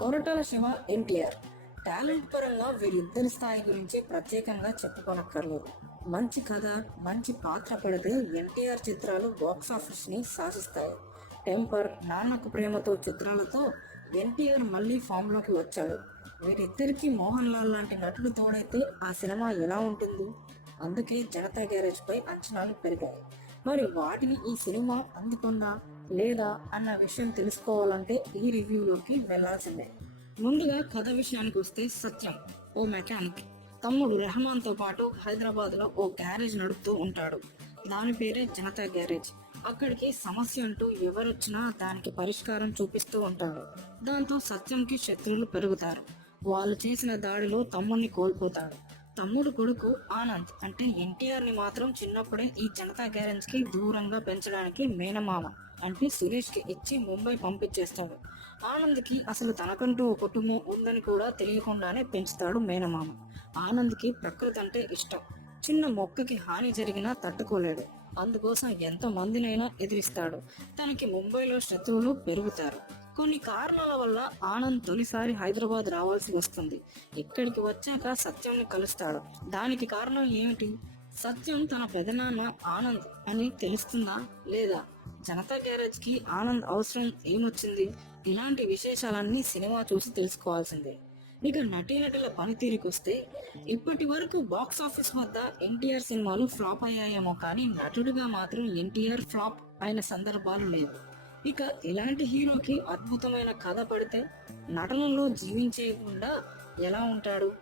Koratala Shiva NTR. Talent పరంగా వీరిద్దరి స్థాయి గురించి ప్రత్యేకంగా చెప్పుకోనక్కర్లేదు. మంచి కథ మంచి పాత్ర పెడితే ఎన్టీఆర్ చిత్రాలు బాక్స్ ఆఫీస్ని శాసిస్తాయి టెంపర్ నాన్నకు ప్రేమతో చిత్రాలతో ఎన్టీఆర్ మళ్ళీ ఫామ్లోకి వచ్చాడు. వీరిద్దరికి మోహన్ లాల్ లాంటి నటుడు తోడైతే ఆ సినిమా ఎలా ఉంటుంది? అందుకే జనతా గ్యారేజ్ పై అంచనాలు పెరిగాయి. మరి వాటిని ఈ సినిమా అందుతుందా లేదా అన్న విషయం తెలుసుకోవాలంటే ఈ రివ్యూలోకి వెళ్ళాల్సిందే. ముందుగా కథ విషయానికి వస్తే సత్యం. ఓ మెకానిక్. తమ్ముడు రెహమాన్తో పాటు హైదరాబాద్లో ఓ గ్యారేజ్ నడుపుతూ ఉంటాడు. దాని పేరే జనతా గ్యారేజ్. అక్కడికి సమస్య అంటూ ఎవరొచ్చినా దానికి పరిష్కారం చూపిస్తూ ఉంటాడు. దాంతో సత్యంకి శత్రువులు పెరుగుతారు. వాళ్ళు చేసిన దాడిలో తమ్ముడిని కోల్పోతాడు. తమ్ముడు కొడుకు ఆనంద్ అంటే ఎన్టీఆర్ని మాత్రం చిన్నప్పుడే ఈ జనతా గ్యారేజ్కి దూరంగా పెంచడానికి మేనమామ అంటే సురేష్కి ఇచ్చి ముంబై పంపించేస్తాడు. ఆనంద్కి అసలు తనకంటూ ఓ కుటుంబం ఉందని కూడా తెలియకుండానే పెంచుతాడు మేనమామ. ఆనంద్కి ప్రకృతి అంటే ఇష్టం. చిన్న మొక్కకి హాని జరిగినా తట్టుకోలేడు. అందుకోసం ఎంత మందినైనా ఎదిరిస్తాడు. తనకి ముంబైలో శత్రువులు పెరుగుతారు. కొన్ని కారణాల వల్ల ఆనంద్ తొలిసారి హైదరాబాద్ రావాల్సి వస్తుంది. ఇక్కడికి వచ్చాక సత్యంని కలుస్తాడు. దానికి కారణం ఏమిటి? సత్యం తన పెదనాన్న ఆనంద్ అని తెలుస్తుందా లేదా? జనతా గ్యారేజ్కి ఆనంద్ అవసరం ఏమొచ్చింది? ఇలాంటి విశేషాలన్నీ సినిమా చూసి తెలుసుకోవాల్సిందే. ఇక నటీనటుల పనితీరుకి వస్తే ఇప్పటి వరకు బాక్స్ ఆఫీస్ వద్ద ఎన్టీఆర్ సినిమాలు ఫ్లాప్ అయ్యాయేమో కానీ నటుడిగా మాత్రం ఎన్టీఆర్ ఫ్లాప్ అయిన సందర్భాలు లేవు. ఇక ఇలాంటి హీరోకి అద్భుతమైన కథ పడితే నటనలో జీవించేయకుండా ఎలా ఉంటాడు?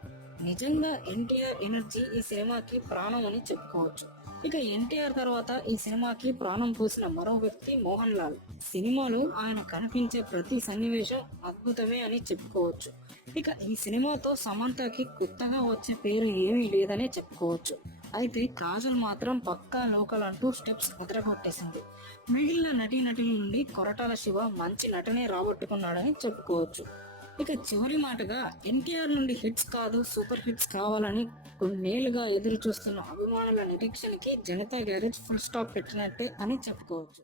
నిజంగా ఎన్టీఆర్ ఎనర్జీ ఈ సినిమాకి ప్రాణం అని చెప్పుకోవచ్చు. ఇక ఎన్టీఆర్ తర్వాత ఈ సినిమాకి ప్రాణం పోసిన మరో వ్యక్తి మోహన్ లాల్. సినిమాలో ఆయన కనిపించే ప్రతి సన్నివేశం అద్భుతమే అని చెప్పుకోవచ్చు. ఇక ఈ సినిమాతో సమంతకి కొత్తగా వచ్చే పేరు ఏమీ లేదనే చెప్పుకోవచ్చు. అయితే కాజల్ మాత్రం పక్కా లోకల్ అంటూ స్టెప్స్ ముద్రగొట్టేసింది మిగిలిన నటీనటుల నుండి కొరటాల శివ మంచి నటనే రాబట్టుకున్నాడని చెప్పుకోవచ్చు. ఇక చివరి మాటగా ఎన్టీఆర్ నుండి హిట్స్ కాదు సూపర్ హిట్స్ కావాలని కొన్నేళ్ళుగా ఎదురు చూస్తున్న అభిమానుల నిరీక్షణకి జనతా గ్యారేజ్ ఫుల్ స్టాప్ పెట్టినట్టే అని చెప్పుకోవచ్చు.